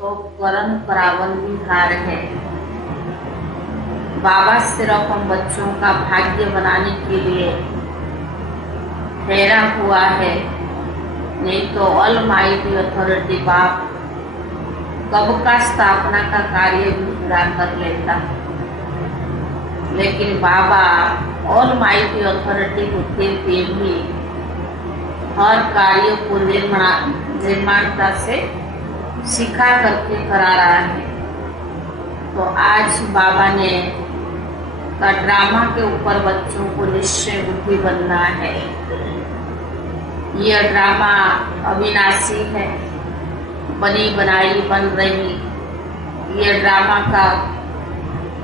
तो करण करावन विहार है। बाबा सिर्फ हम बच्चों का भाग्य बनाने के लिए ठहरा हुआ है, नहीं तो ऑलमाइटी अथॉरिटी बाप कब का स्थापना का कार्य भी पूरा कर लेता। लेकिन बाबा ऑलमाइटी अथॉरिटी होते हुए भी हर कार्य को निर्माणता से सिखा करके करा रहा है। तो आज बाबा ने का ड्रामा के ऊपर बच्चों को निश्चय बुद्धि बनना है। यह ड्रामा अविनाशी है, बनी बनाई बन रही। यह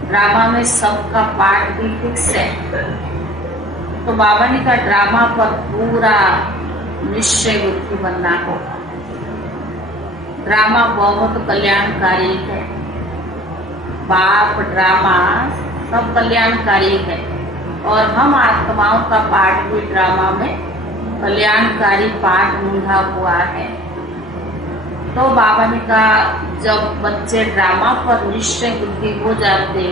ड्रामा में सबका पार्ट भी फिक्स है। तो बाबा ने का ड्रामा पर पूरा निश्चय बुद्धि बनना होगा। ड्रामा बहुत कल्याणकारी है। बाप ड्रामा सब कल्याणकारी है और हम आत्माओं का पार्ट भी ड्रामा में कल्याणकारी पार्ट निभा हुआ है। तो बाबा ने कहा जब बच्चे ड्रामा पर निश्चय बुद्धि हो जाते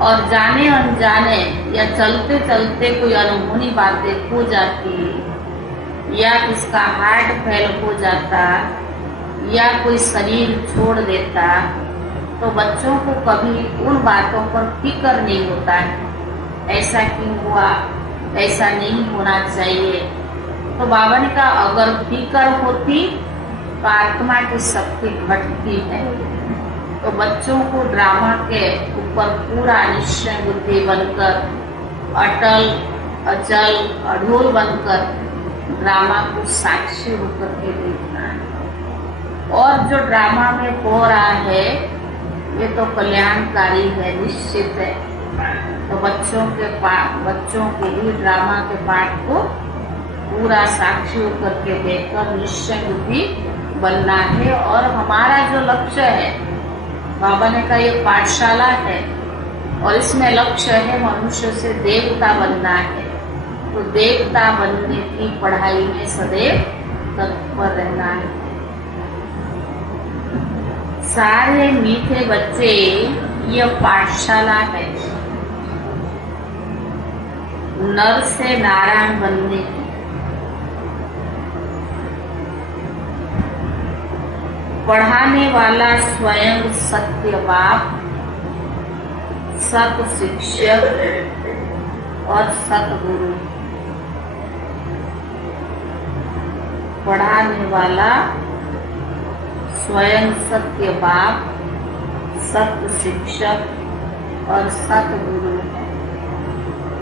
और जाने अनजाने या चलते चलते कोई अनहोनी बातें हो जाती या किसका हार्ट फेल हो जाता या कोई शरीर छोड़ देता, तो बच्चों को कभी उन बातों पर फिक्र नहीं होता है, ऐसा क्यों हुआ, ऐसा नहीं होना चाहिए। तो बाबा ने कहा अगर फिक्र होती तो आत्मा की शक्ति घटती है। तो बच्चों को ड्रामा के ऊपर पूरा निश्चय बुद्धि बनकर अटल अचल अढोल बनकर ड्रामा को साक्षी होकर के देखना है। और जो ड्रामा में हो रहा है ये तो कल्याणकारी है, निश्चित है। तो बच्चों को भी ड्रामा के पाठ को पूरा साक्षी होकर के देखकर निश्चय बुद्धि बनना है। और हमारा जो लक्ष्य है, बाबा ने कहा ये पाठशाला है और इसमें लक्ष्य है मनुष्य से देवता बनना है। तो देवता बनने की पढ़ाई में सदैव तत्पर रहना है। सारे मीठे बच्चे यह पाठशाला है नर से नारायण बनने की। पढ़ाने वाला स्वयं सत्य बाप, सत शिक्षक और सतगुरु। पढ़ाने वाला स्वयं सत्य बाप, सत्य शिक्षक और सतगुरु है।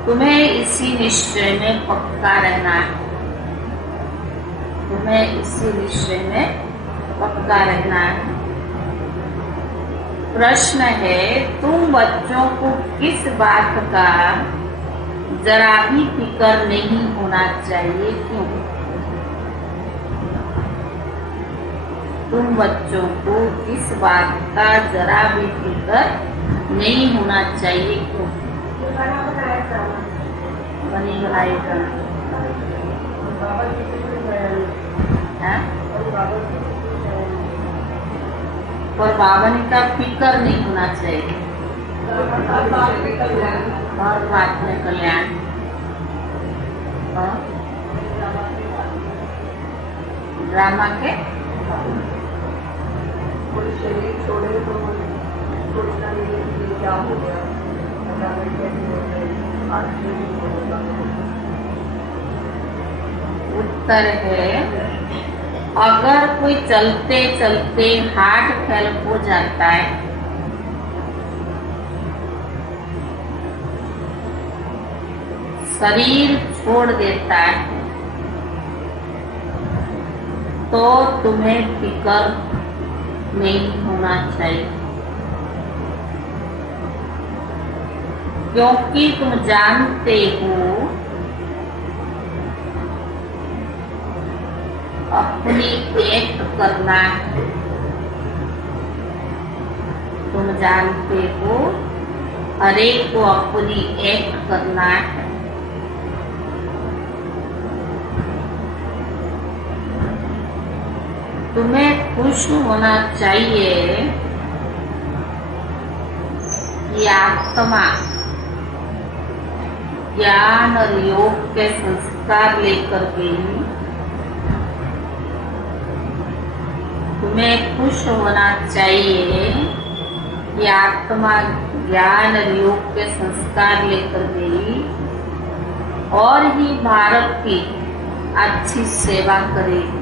तुम्हें इसी निश्चय में पक्का रहना है। तुम्हें इसी निश्चय में पक्का रहना है। प्रश्न है तुम बच्चों को किस बात का जरा भी फिक्र नहीं होना चाहिए, क्यों? तुम बच्चों को इस बात का जरा भी फिक्र नहीं होना चाहिए, क्यों? बनी बनाई और बाबा ने का फिक्र नहीं होना चाहिए। और बात में कल्याण ड्रामा के शरीर छोड़े तो सोचना नहीं कि क्या हो गया, उत्तर है अगर कोई चलते चलते हार्ट फेल हो जाता है शरीर छोड़ देता है तो तुम्हें फिक्र नहीं होना चाहिए, क्योंकि तुम जानते हो अपनी एक्ट करना है। तुम जानते हो हर एक को अपनी एक्ट करना है। तुम्हें खुश होना चाहिए कि आत्मा ज्ञान और योग के संस्कार लेकर गई। तुम्हें खुश होना चाहिए कि आत्मा ज्ञान और योग के संस्कार लेकर गई और ही भारत की अच्छी सेवा करेगी।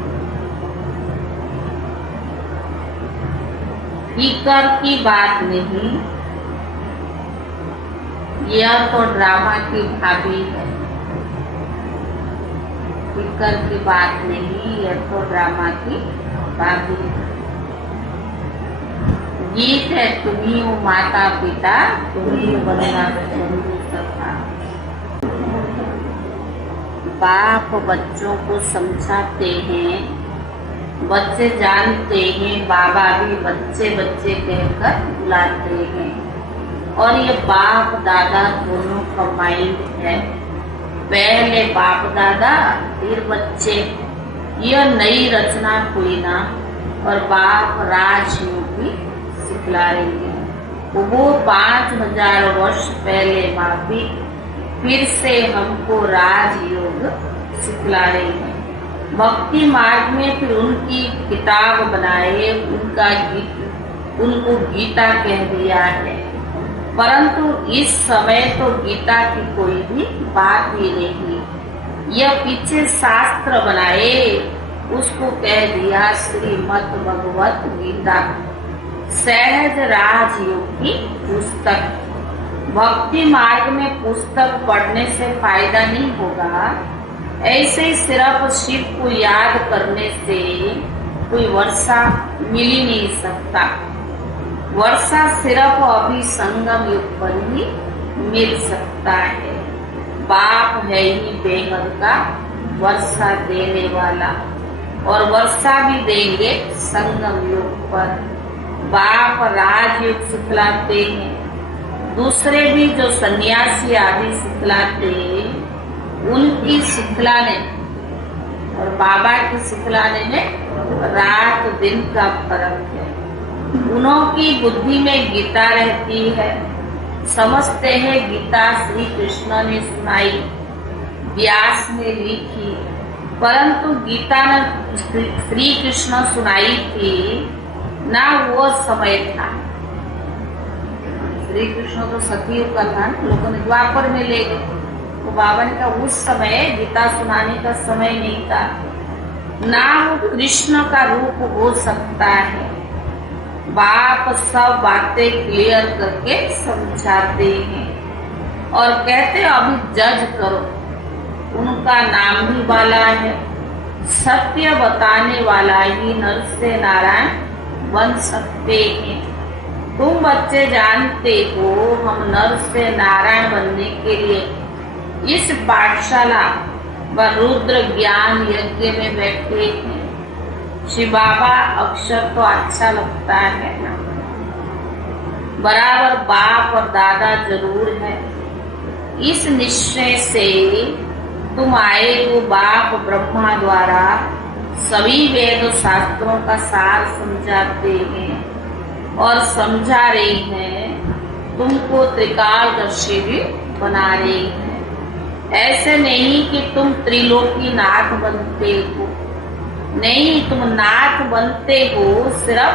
फिकर की बात नहीं, यह तो ड्रामा की भाभी है। फिकर की बात नहीं, यह तो ड्रामा की भाभी है। गीत है तुम्ही हो माता पिता, तुम्ही हो बनना बंधु सखा। बाप बच्चों को समझाते हैं, बच्चे जानते हैं, बाबा भी बच्चे बच्चे कहकर बुलाते हैं। और ये बाप दादा दोनों का माइंड है। पहले बाप दादा फिर बच्चे, यह नई रचना हुई ना। और बाप राजयोग सिखला रही है। वो 5000 वर्ष पहले माफी फिर से हमको राजयोग सिखला रही है। भक्ति मार्ग में फिर उनकी किताब बनाए, उनको गीता कह दिया है। परंतु इस समय तो गीता की कोई भी बात ही नहीं। यह पीछे शास्त्र बनाए, उसको कह दिया श्रीमद् भगवत गीता, सहज राजयोग की पुस्तक। भक्ति मार्ग में पुस्तक पढ़ने से फायदा नहीं होगा। ऐसे ही सिर्फ शिव को याद करने से कोई वर्षा मिल ही नहीं सकता। वर्षा सिर्फ अभी संगम युग पर ही मिल सकता है। बाप है ही बेहद का वर्षा देने वाला, और वर्षा भी देंगे संगम युग पर। बाप राजयोग सिखलाते हैं, दूसरे भी जो सन्यासी आदि सिखलाते हैं, उनकी सिखलाने और बाबा की सिखलाने में रात दिन का फर्क है। उन्हों की बुद्धि में गीता रहती है, समझते हैं गीता श्री कृष्ण ने सुनाई, व्यास ने लिखी। परंतु गीता ने श्री कृष्ण सुनाई थी ना, वो समय था। श्री कृष्ण तो सतयुग का था, लोगों ने द्वापर में ले गए। तो बाबा ने कहा उस समय गीता सुनाने का समय नहीं था ना, वो कृष्ण का रूप हो सकता है। बाप सब बातें क्लियर करके समझाते हैं और कहते अभी जज करो। उनका नाम भी वाला है, सत्य बताने वाला ही नर से नारायण बन सकते हैं। तुम बच्चे जानते हो हम नर से नारायण बनने के लिए इस पाठशाला व रुद्र ज्ञान यज्ञ में बैठे हैं। शिव बाबा अक्षर तो अच्छा लगता है ना, बराबर बाप और दादा जरूर है। इस निश्चय से तुम आए हो। बाप ब्रह्मा द्वारा सभी वेद शास्त्रों का सार समझाते हैं और समझा रही हैं, तुमको त्रिकालदर्शी भी बना रही है। ऐसे नहीं कि तुम त्रिलोकी नाथ बनते हो, नहीं, तुम नाथ बनते हो सिर्फ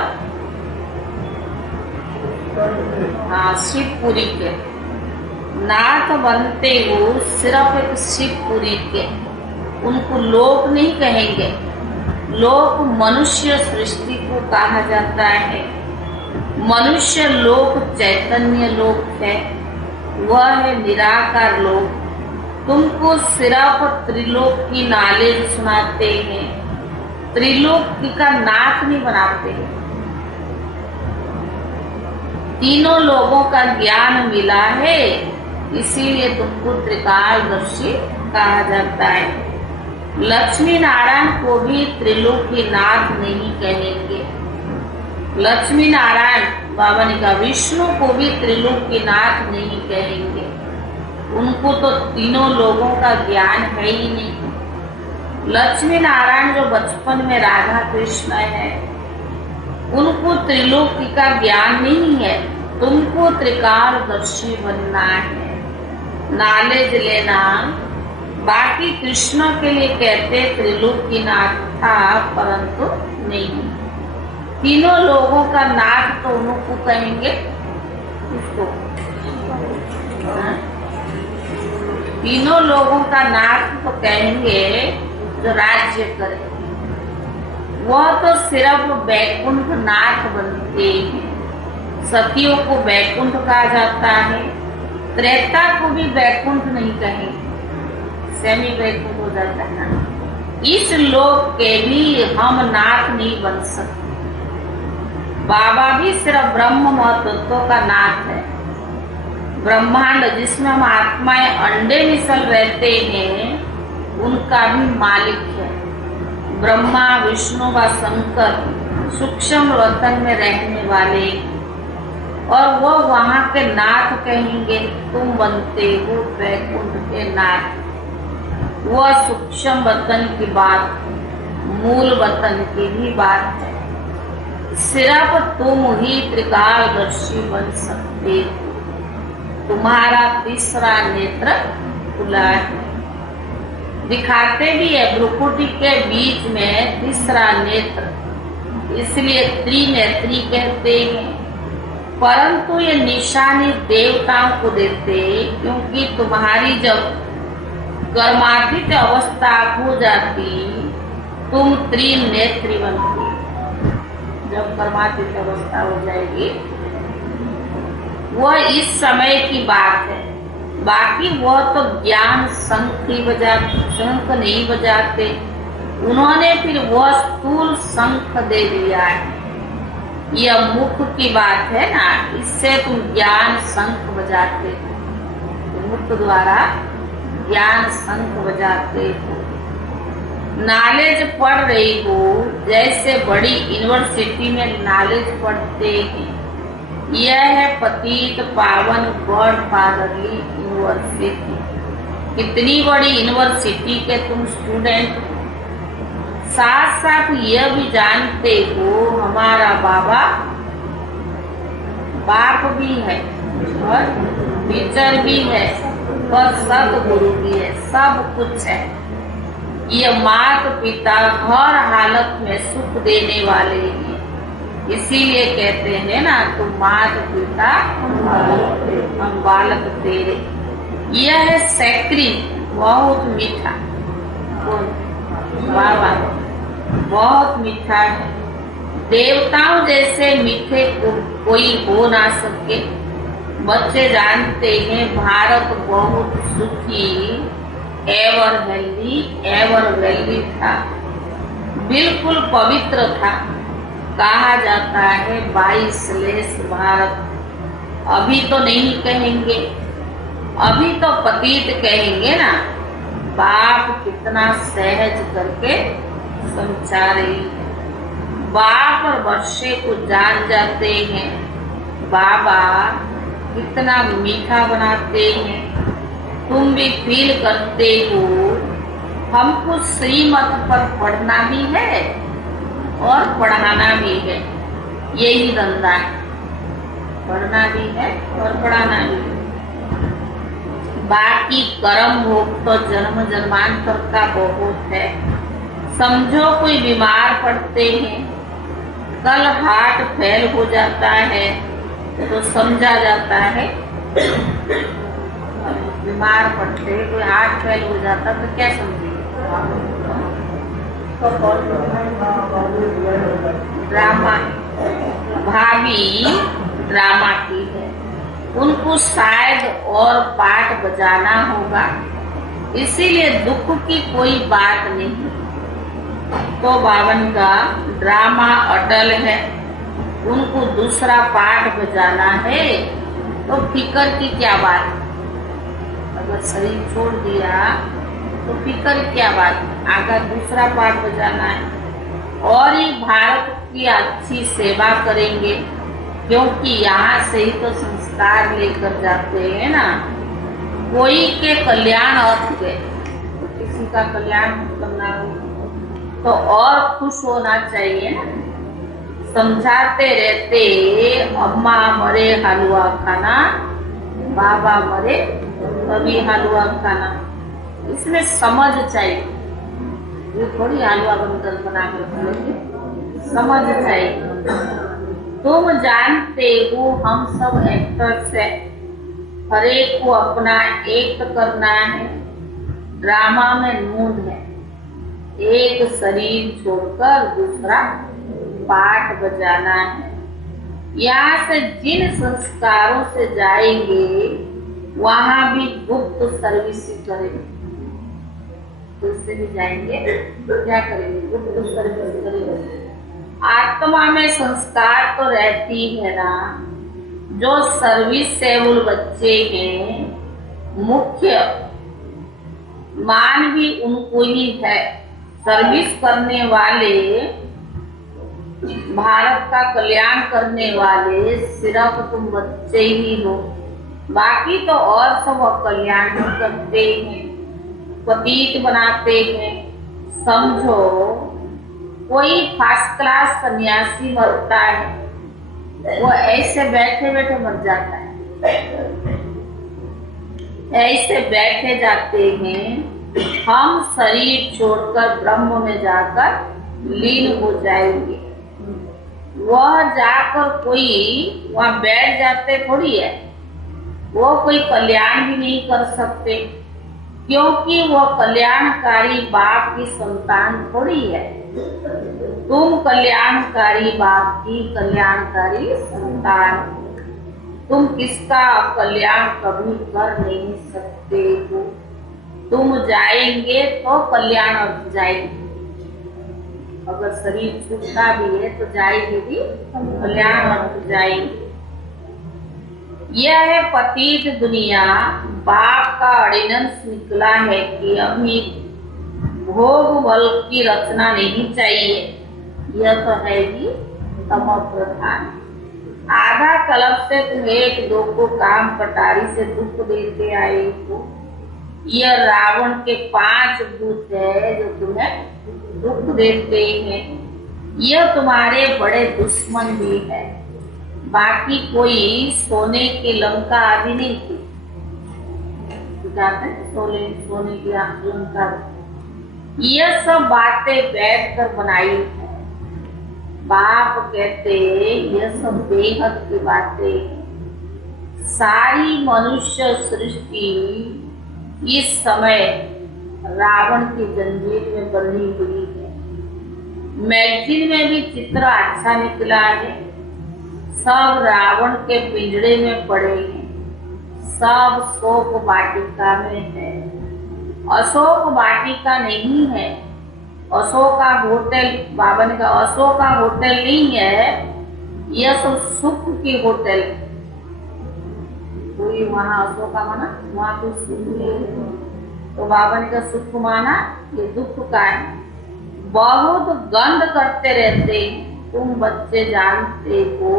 शिवपुरी के नाथ बनते हो, सिर्फ एक शिवपुरी के। उनको लोक नहीं कहेंगे, लोक मनुष्य सृष्टि को कहा जाता है। मनुष्य लोक चैतन्य लोक है, वह है निराकार लोक। तुमको सिर्फ त्रिलोक की नॉलेज सुनाते हैं, त्रिलोक का नाथ नहीं बनाते हैं। तीनों लोगों का ज्ञान मिला है, इसीलिए तुमको त्रिकालदर्शी कहा जाता है। लक्ष्मी नारायण को भी त्रिलोकी नाथ नहीं कहेंगे। लक्ष्मी नारायण बाबा ने कहा विष्णु को भी त्रिलोकी नाथ नहीं कहेंगे। उनको तो तीनों लोगों का ज्ञान है ही नहीं। लक्ष्मी नारायण जो बचपन में राधा कृष्ण है, त्रिलोकी का ज्ञान नहीं है, तुमको त्रिकालदर्शी बनना है, नॉलेज लेना। बाकी कृष्ण के लिए कहते त्रिलोकीनाथ था, परंतु नहीं। तीनों लोगों का नाथ तो उनको कहेंगे, इसको तीनों लोगों का नाथ तो कहेंगे जो राज्य करे, वह तो सिर्फ बैकुंठ नाथ बनते हैं। सतियों को बैकुंठ कहा जाता है, त्रेता को भी बैकुंठ नहीं कहेंगे, सेमी बैकुंठ हो जाता है। इस लोक के भी हम नाथ नहीं बन सकते। बाबा भी सिर्फ ब्रह्म महत्व का नाथ है। ब्रह्मांड जिसमें हम आत्माएं अंडे मिसल रहते हैं, उनका भी मालिक है। ब्रह्मा विष्णु व शंकर सूक्ष्म वतन में रहने वाले, और वो वहाँ के नाथ कहेंगे। तुम बनते हो वैकुंठ के नाथ। वह सूक्ष्म वतन की बात, मूल वतन की भी बात है। सिर्फ तुम ही त्रिकालदर्शी बन सकते हो। तुम्हारा तीसरा नेत्र खुला है। दिखाते भी है भ्रुकुटी के बीच में तीसरा नेत्र, इसलिए त्रिनेत्री कहते हैं। परंतु ये निशानी देवताओं को देते, क्योंकि तुम्हारी जब कर्मातीत अवस्था हो जाती, तुम त्रिनेत्री बनती। जब कर्मातीत अवस्था हो जाएगी, वह इस समय की बात है। बाकी वह तो ज्ञान शंख ही बजाते, शंख नहीं बजाते। उन्होंने फिर वह स्थूल शंख दे दिया है। यह मुख की बात है ना, इससे तुम ज्ञान शंख बजाते हो, मुख द्वारा ज्ञान शंख बजाते हो। नॉलेज पढ़ रही हो, जैसे बड़ी यूनिवर्सिटी में नॉलेज पढ़ते हैं। यह है पतित पावन गॉड फादरली यूनिवर्सिटी। कितनी बड़ी यूनिवर्सिटी के तुम स्टूडेंट, साथ साथ यह भी जानते हो हमारा बाबा बाप भी है और टीचर भी है और सदगुरु भी है, सब कुछ है। ये माता पिता हर हालत में सुख देने वाले हैं। इसीलिए कहते हैं ना, तुम माता पिता हम बालक तेरे। यह है सैक्री, बहुत मीठा। बाबा बहुत मीठा है। देवताओं जैसे मीठे कोई हो ना सके। बच्चे जानते हैं भारत बहुत सुखी, एवर वेल्दी था, बिल्कुल पवित्र था। कहा जाता है 22 भारत। अभी तो नहीं कहेंगे, अभी तो पतित कहेंगे ना। बाप कितना सहज करके समझा रही है। बाप और बच्चे को जान जाते हैं। बाबा कितना मीठा बनाते हैं। तुम भी फील करते हो। हमको श्रीमत पर पढ़ना भी है और पढ़ाना भी है। यही धंधा है, पढ़ना भी है और पढ़ाना भी है। बाकी कर्म भोग तो जन्म जन्मांतर का बहुत है। समझो कोई बीमार पड़ते हैं, कल हार्ट फेल हो जाता है तो समझा जाता है। बीमार पड़ते कोई हार्ट फेल हो जाता तो क्या समझेंगे? ड्रामा, भाभी ड्रामा की है। उनको शायद और पाठ बजाना होगा, इसीलिए दुख की कोई बात नहीं। तो बावन का ड्रामा अटल है। उनको दूसरा पाठ बजाना है तो फिकर की क्या बात। अगर शरीर छोड़ दिया तो फिकर क्या बात, आगे दूसरा पाठ बजाना है। और ही भारत की अच्छी सेवा करेंगे, क्योंकि यहाँ से ही तो संस्कार लेकर जाते हैं ना। कोई के कल्याण अर्थ गए, तो किसी का कल्याण करना हो तो और खुश होना चाहिए ना। समझाते रहते, अम्मा मरे हलवा खाना, बाबा मरे तभी हलवा खाना। इसमें समझ चाहिए, ये थोड़ी हलवा बनकर बना कर खाएंगे, समझ चाहिए। तुम जानते हो हम सब एक्टर्स हैं, हर एक को अपना एक्ट करना है। ड्रामा में नून है, एक शरीर छोड़कर दूसरा पाठ बजाना है। यहाँ से जिन संस्कारों से जाएंगे वहां भी गुप्त सर्विस करेंगे। तो इससे भी जाएंगे तो क्या करेंगे? गुप्त सर्विस करेंगे। आत्मा में संस्कार तो रहती है ना। जो सर्विसेबल बच्चे हैं, मुख्य मान भी उनको ही है। सर्विस करने वाले, भारत का कल्याण करने वाले सिर्फ तुम बच्चे ही हो, बाकी तो और सब कल्याण करते हैं, पतित बनाते हैं। समझो कोई फर्स्ट क्लास सन्यासी मरता है, वो ऐसे बैठे बैठे मर जाता है, ऐसे बैठे जाते हैं। हम शरीर छोड़कर ब्रह्म में जाकर लीन हो जाएंगे। वह जाकर कोई वहां बैठ जाते थोड़ी है, वो कोई कल्याण भी नहीं कर सकते, क्योंकि वो कल्याणकारी बाप की संतान थोड़ी है। तुम कल्याणकारी बाप की कल्याणकारी संतान, तुम किसका कल्याण कभी कर नहीं सकते हो। तुम जाएंगे तो कल्याण अर्थ जाएंगे, अगर शरीर छूटता भी है तो जाएंगे भी कल्याण अर्थ जाएंगे। यह है पतित दुनिया। बाप का ऑर्डिनेंस निकला है कि अभी भोग बल की रचना नहीं चाहिए। यह तो है ही तमो प्रधान। आधा कल्प से तुम एक दो को काम कटारी से दुख देते आए हो। यह रावण के 5 दूत है जो तुम्हें दुख देते हैं। यह तुम्हारे बड़े दुश्मन भी है, बाकी कोई सोने की लंका आदि नहीं थी। सोने की लंका, यह सब बातें बैठ कर बनाई है। बाप कहते यह सब बेहद की बातें। सारी मनुष्य सृष्टि इस समय रावण की जंजीर में बंधी हुई है। मैगजीन में भी चित्र अच्छा निकला है। सब रावण के पिंजड़े में पड़े हैं, सब शोक वाटिका में है। अशोक वाटिका नहीं है, अशोका होटल, बाबा ने कहा अशोका होटल नहीं है, यह सब सुख की होटल। कोई वहाँ अशोका माना, वहाँ कोई सुख नहीं, तो बाबा ने कहा सुख माना ये दुख का है। बहुत गंध करते रहते, तुम बच्चे जानते हो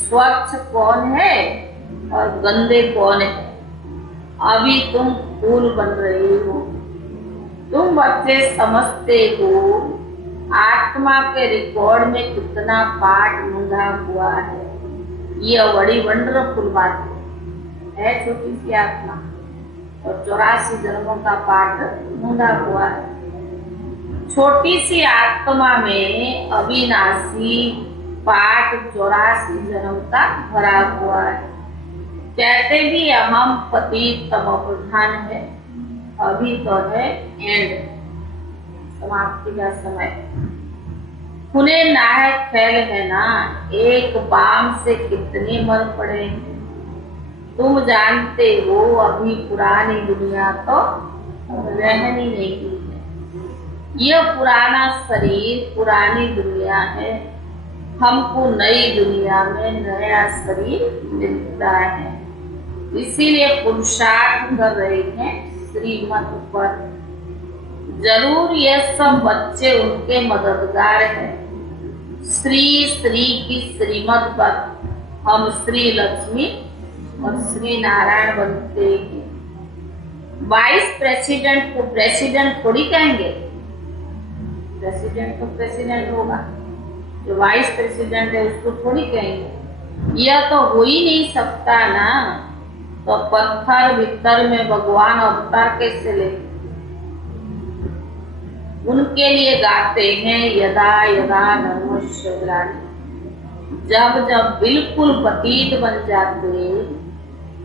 स्वच्छ कौन है और गंदे कौन है। अभी तुम फूल बन रहे हो। तुम बच्चे समझते हो आत्मा के रिकॉर्ड में कितना पाठ मूंधा हुआ है। यह बड़ी वंडरफुल बात है। छोटी सी आत्मा और 84 जन्मों का पाठ मूंधा हुआ है। छोटी सी आत्मा में अविनाशी पाठ 84 जन्म का भरा हुआ है। कहते भी हम पतित तमो प्रधान है। अभी तो है एंड, समाप्ति का समय। खुले नायक खेल है ना, एक बाम से कितने मर पड़े हैं। तुम जानते हो अभी पुरानी दुनिया तो रहनी नहीं है। यह पुराना शरीर पुरानी दुनिया है। हमको नई दुनिया में नया शरीर मिलता है, इसीलिए पुरुषार्थ कर रहे हैं श्रीमत पर। जरूर ये सब बच्चे उनके मददगार हैं। श्री श्री की श्रीमत पर हम श्री लक्ष्मी और श्री नारायण बनते हैं। वाइस प्रेसिडेंट को प्रेसिडेंट थोड़ी कहेंगे, प्रेसिडेंट तो प्रेसिडेंट होगा। जो वाइस प्रेसिडेंट है उसको थोड़ी कहेंगे। यह तो हो ही नहीं सकता ना, तो पत्थर भीतर में भगवान अवतार कैसे ले? उनके लिए गाते हैं यदा यदा धर्मस्य ग्लानि, जब जब बिल्कुल पतित बन जाते,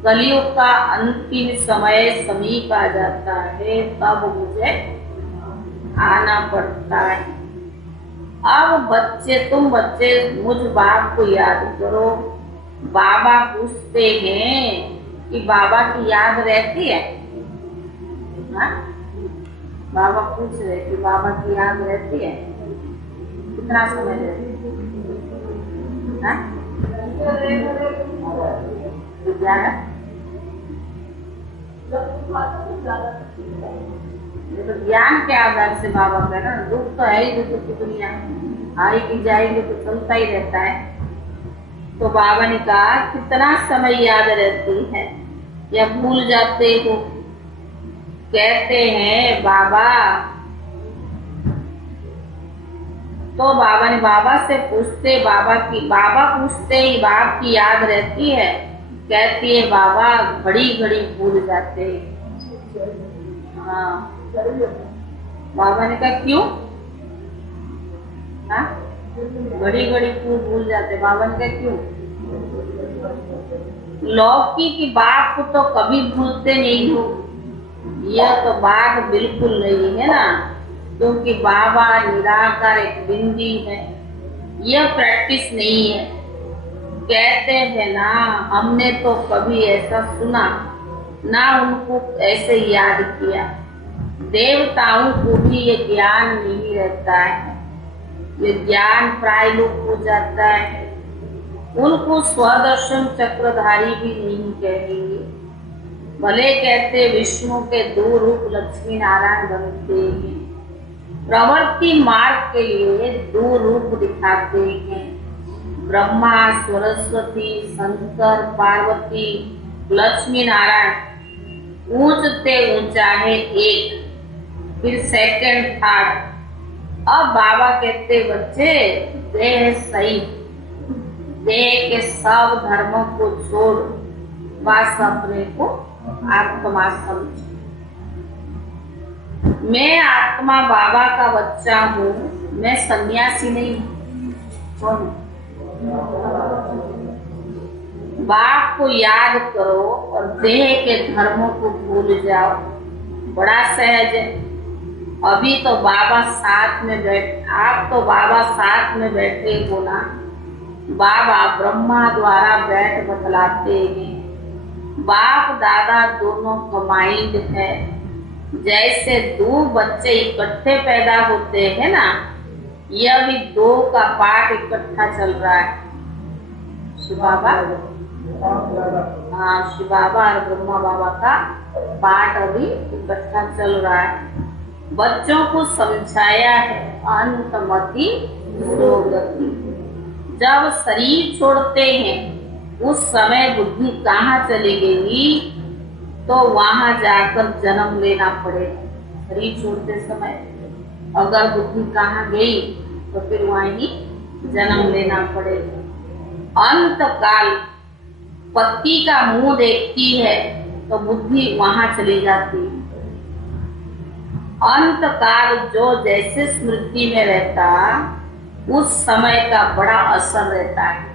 कलयुग का अंतिम समय समीप आ जाता है, तब मुझे आना पड़ता है। अब बच्चे, तुम बच्चे मुझ बाप को याद करो। बाबा पूछते हैं कि बाबा की याद रहती है? हाँ? बाबा पूछ रहे कि बाबा की याद रहती है? कितना समय रहती है? हाँ? तो क्या है? तो ज्ञान के आधार से बाबा कह रहे हैं, दुख तो है ही, दुख की दुनिया आएगी जाएगी तो चलता ही रहता है। तो बाबा ने कहा कितना समय याद रहती है या भूल जाते हो? कहते हैं बाबा, तो बाबा से पूछते, बाबा पूछते ही बाप की याद रहती है? कहती है बाबा घड़ी घड़ी भूल जाते हैं। हाँ, बाबा ने कहा क्यों? हाँ, घड़ी घड़ी क्यों भूल जाते? बाबा ने कहा क्यों? लौकी की बात को तो कभी भूलते नहीं हो, यह तो बात बिल्कुल नहीं है ना, क्योंकि बाबा निराकार एक बिंदी है, यह प्रैक्टिस नहीं है। कहते हैं ना, हमने तो कभी ऐसा सुना ना, उनको ऐसे याद किया। देवताओं को भी ये ज्ञान नहीं रहता है, ये ज्ञान प्राय लोग हो जाता है। उनको स्वदर्शन चक्रधारी भी नहीं कहेंगे, भले कहते विष्णु के 2 रूप लक्ष्मी नारायण बनते हैं। प्रवृत्ति मार्ग के लिए 2 रूप दिखाते हैं, ब्रह्मा सरस्वती शंकर पार्वती लक्ष्मी नारायण। ऊंचते ऊंचा है एक, फिर सेकंड थर्ड। अब बाबा कहते बच्चे देह सही, देह के सब धर्मों को छोड़ बस अपने को आत्मा समझ। मैं आत्मा बाबा का बच्चा हूँ, मैं सन्यासी नहीं हूँ। बाप को याद करो और देह के धर्मों को भूल जाओ, बड़ा सहज है। अभी तो बाबा साथ में आप तो बाबा साथ में बैठे हो ना, बाबा ब्रह्मा द्वारा बैठ बतलाते हैं। बाप दादा दोनों कमाइंड है, जैसे 2 बच्चे इकट्ठे पैदा होते हैं ना, यह भी 2 का पाठ इकट्ठा चल रहा है। शिव बाबा, हाँ, शिव बाबा और ब्रह्मा बाबा का पाठ अभी इकट्ठा चल रहा है। बच्चों को समझाया है अंतमति सुगति। जब शरीर छोड़ते हैं उस समय बुद्धि कहाँ चली गई, तो वहां जाकर जन्म लेना पड़ेगा। शरीर छोड़ते समय अगर बुद्धि कहाँ गई तो फिर वहीं जन्म लेना पड़ेगा। अंत काल पति का मुंह देखती है तो बुद्धि वहां चली जाती है। अंत काल जो जैसे स्मृति में रहता, उस समय का बड़ा असर रहता है।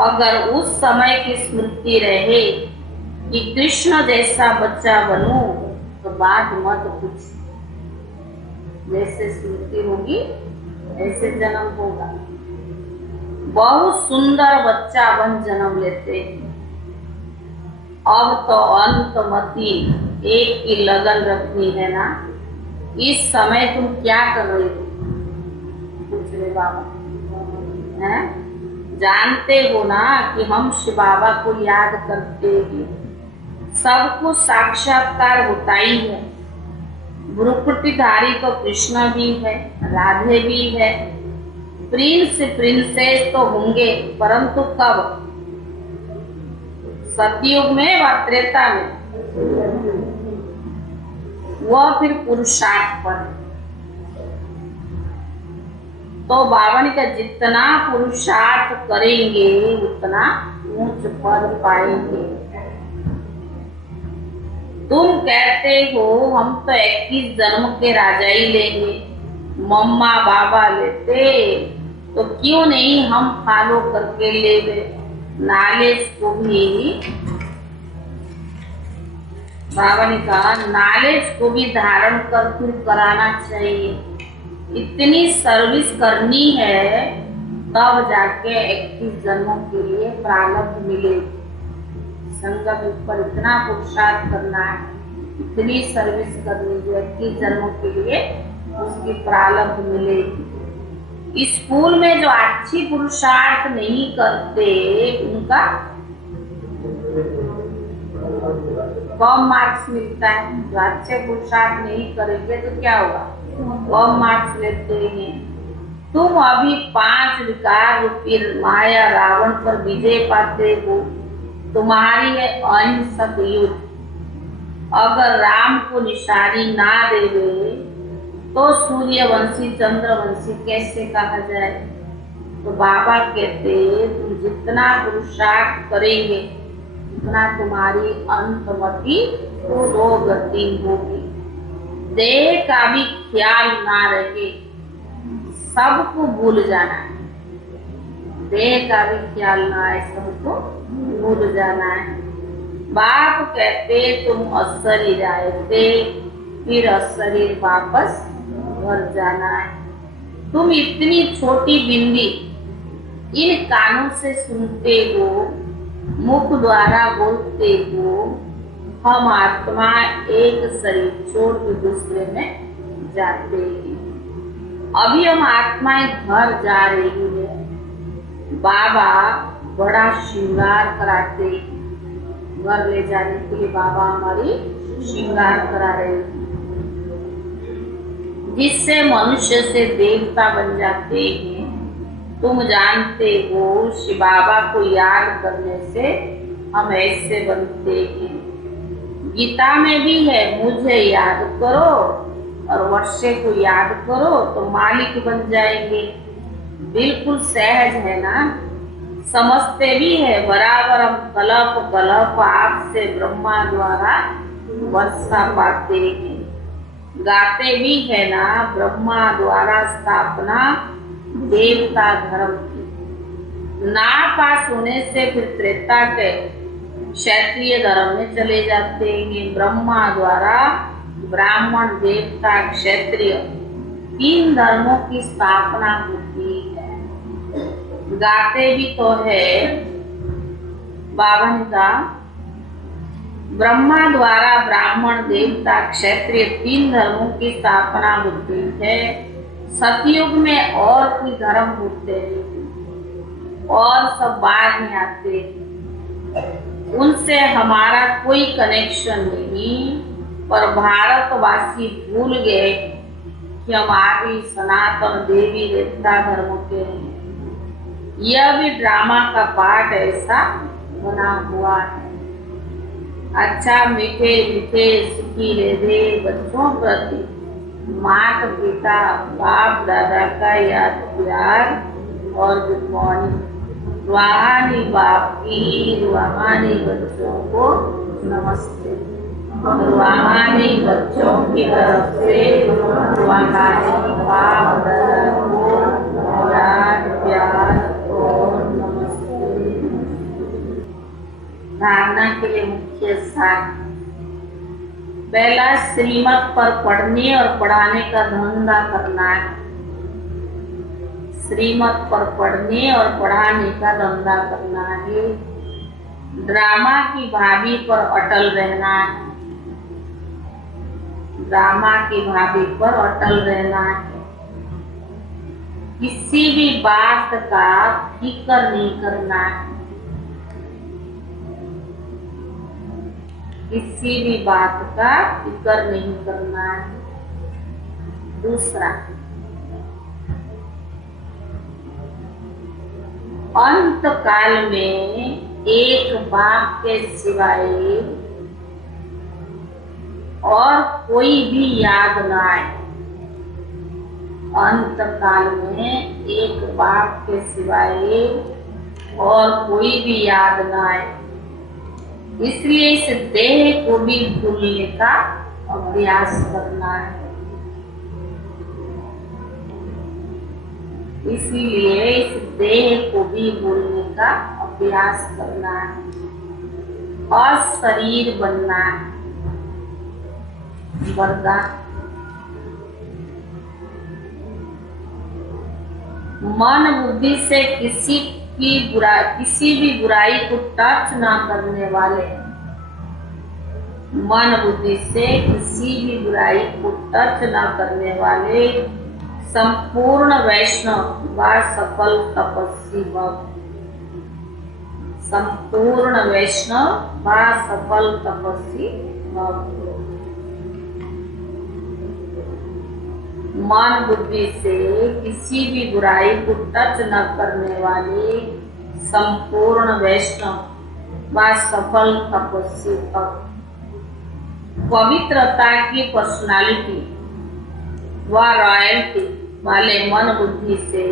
अगर उस समय की स्मृति रहे कि कृष्ण जैसा बच्चा बनूं, तो बात मत पूछ, जैसे स्मृति होगी ऐसे जन्म होगा। बहुत सुंदर बच्चा बन जन्म लेते हैं। अब तो अंतमति एक की लगन रखनी है ना, इस समय तुम क्या कर रहे हो? पूछ रहे बाबा हैं? जानते हो ना कि हम शिव बाबा को याद करते हैं, सब कुछ साक्षात्कार होता ही है। भ्रुकुटिधारी तो कृष्ण भी है, राधे भी है, प्रिंस प्रिंसेस तो होंगे, परंतु कब? सतयुग में व त्रेता में, वह फिर पुरुषार्थ पर। तो बाबा ने कहा जितना पुरुषार्थ करेंगे उतना ऊंच पद पाएंगे। तुम कहते हो हम तो 21 जन्म के राजा ही लेंगे, मम्मा बाबा लेते तो क्यों नहीं हम फॉलो करके ले गए। नॉलेज को भी बाबा ने कहा नॉलेज को भी धारण कर फिर कराना चाहिए। इतनी सर्विस करनी है तब जाके 21 जन्मों के लिए प्रारब्ध मिलेगी। संगम पर इतना पुरुषार्थ करना है, इतनी सर्विस करनी जो 21 जन्मों के लिए उसकी प्रारब्ध मिलेगी। स्कूल में जो अच्छी पुरुषार्थ नहीं करते उनका कम मार्क्स मिलता है। जो अच्छे पुरुषार्थ नहीं करेंगे तो क्या होगा, कम मार्क्स लेते हैं। तुम अभी 5 विकार रूपी माया रावण पर विजय पाते हो, तुम्हारी है अहिंसक युद्ध। अगर राम को निशानी ना देवे तो सूर्यवंशी चंद्रवंशी कैसे कहा जाए। तो बाबा कहते तुम जितना पुरुषार्थ करेंगे उतना तुम्हारी अंतमति गति होगी। देह का भी ख्याल ना रहे, सबको भूल जाना है। देह का भी ख्याल ना है, सबको भूल जाना है। बाप कहते तुम अशरीर आए थे, फिर अशरीर वापस घर जाना है। तुम इतनी छोटी बिंदी इन कानों से सुनते हो, मुख द्वारा बोलते हो, हम आत्मा एक शरीर छोड़ के दूसरे में जाते हैं। अभी हम आत्माएं घर जा रही है। बाबा बड़ा श्रृंगार कराते हैं। घर ले जाने के लिए बाबा हमारी श्रृंगार करा रहे हैं, जिससे मनुष्य से देवता बन जाते हैं। तुम जानते हो शिव बाबा को याद करने से हम ऐसे बनते हैं। गीता में भी है मुझे याद करो और वर्षे को याद करो तो मालिक बन जाएंगे। बिल्कुल सहज है ना, समझते भी है। बराबर हम कल्प कल्प आपसे ब्रह्मा द्वारा वर्षा पाते हैं। गाते भी है ना, ब्रह्मा द्वारा स्थापना देवता धर्म की। ना पास होने से फिर त्रेता के क्षत्रिय धर्म में चले जाते हैं। ब्रह्मा द्वारा ब्राह्मण देवता क्षत्रिय 3 धर्मों की स्थापना होती है। गाते भी तो है बावन का, ब्रह्मा द्वारा ब्राह्मण देवता क्षत्रिय 3 धर्मों की स्थापना होती है। सतयुग में और कोई धर्म होते हैं और सब बाद में आते हैं, उनसे हमारा कोई कनेक्शन नहीं। पर भारतवासी भूल गए कि हम आदि सनातन देवी देवता धर्म के हैं। यह भी ड्रामा का पार्ट ऐसा बना हुआ है। अच्छा मीठे मीठे सुखी दे बच्चों प्रति माता पिता बाप दादा का याद प्यार और गुड मॉर्निंग। रूहानी बाप की रूहानी बच्चों को नमस्ते। रूहानी बच्चों की तरफ से रूहानी बाप दादा को याद प्यार और नमस्ते। धारणा के लिए मुख्य सार। पहला, श्रीमत पर पढ़ने और पढ़ाने का धंधा करना है। श्रीमत पर पढ़ने और पढ़ाने का धंधा करना है। ड्रामा की भाभी पर अटल रहना है। ड्रामा की भाभी पर अटल रहना है। किसी भी बात का फिक्र नहीं करना है। किसी भी बात का फिक्र नहीं करना है। दूसरा, अंत काल में एक बाप के सिवाय और कोई भी याद ना आए। अंत काल में एक बाप के सिवाय और कोई भी याद न आए, इसलिए इस देह को भी भूलने का अभ्यास करना है। इसलिए इस देह को भी भूलने का अभ्यास करना है और शरीर बनना है। वरदान, मन बुद्धि से किसी भी बुराई को टच ना करने वाले, मन बुद्धि से किसी भी बुराई को टच ना करने वाले संपूर्ण वैष्णव व सफल तपस्वी भक्त, संपूर्ण वैष्णव व सफल तपस्वी भक्त, मन बुद्धि से किसी भी बुराई को टच न करने वाले संपूर्ण वैष्णव व सफल तपस्वी भक्त, पवित्रता की पर्सनालिटी व रॉयल्टी वाले मन बुद्धि से,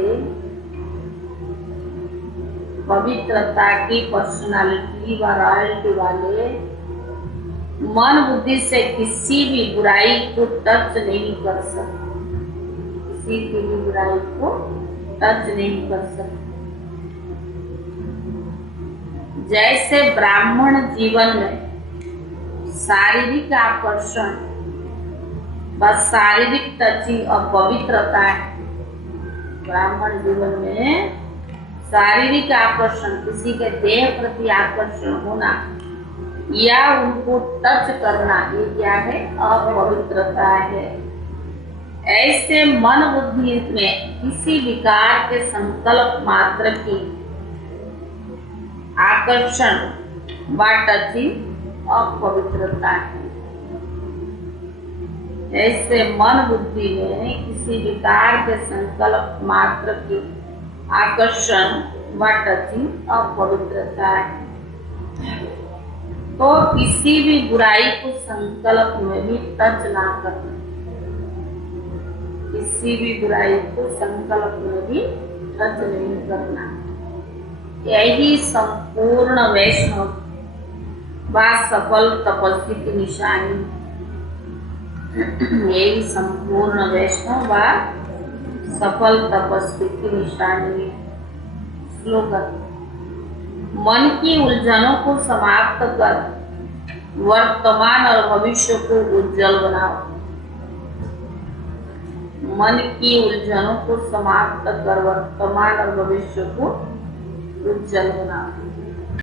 पवित्रता की पर्सनालिटी व रॉयल्टी वाले मन बुद्धि से किसी भी बुराई को टच नहीं कर सकते, किसी की भी बुराई को टच नहीं कर सकते। जैसे ब्राह्मण जीवन में शारीरिक आकर्षण बस शारीरिक टचिंग अपवित्रता है, ब्राह्मण जीवन में शारीरिक आकर्षण, किसी के देह प्रति आकर्षण होना या उनको टच करना, ये क्या है? अपवित्रता है। ऐसे मन बुद्धि में किसी विकार के संकल्प मात्र की आकर्षण व टचिंग अपवित्रता है। ऐसे मन बुद्धि में किसी विकार के संकल्प मात्र की आकर्षण व टचिंग अपवित्रता है। तो किसी भी बुराई को संकल्प में भी टच ना करना, किसी भी बुराई को संकल्प में भी टच नहीं करना, यही संपूर्ण वैष्णव व सफल तपस्वी की निशानी, यही संपूर्ण वैष्णव व सफल तपस्वी की निशानी। स्लोगन, मन की उलझनों को समाप्त कर वर्तमान और भविष्य को उज्जवल बनाओ। मन की उलझनों को समाप्त कर वर्तमान और भविष्य को उज्जवल बनाओ।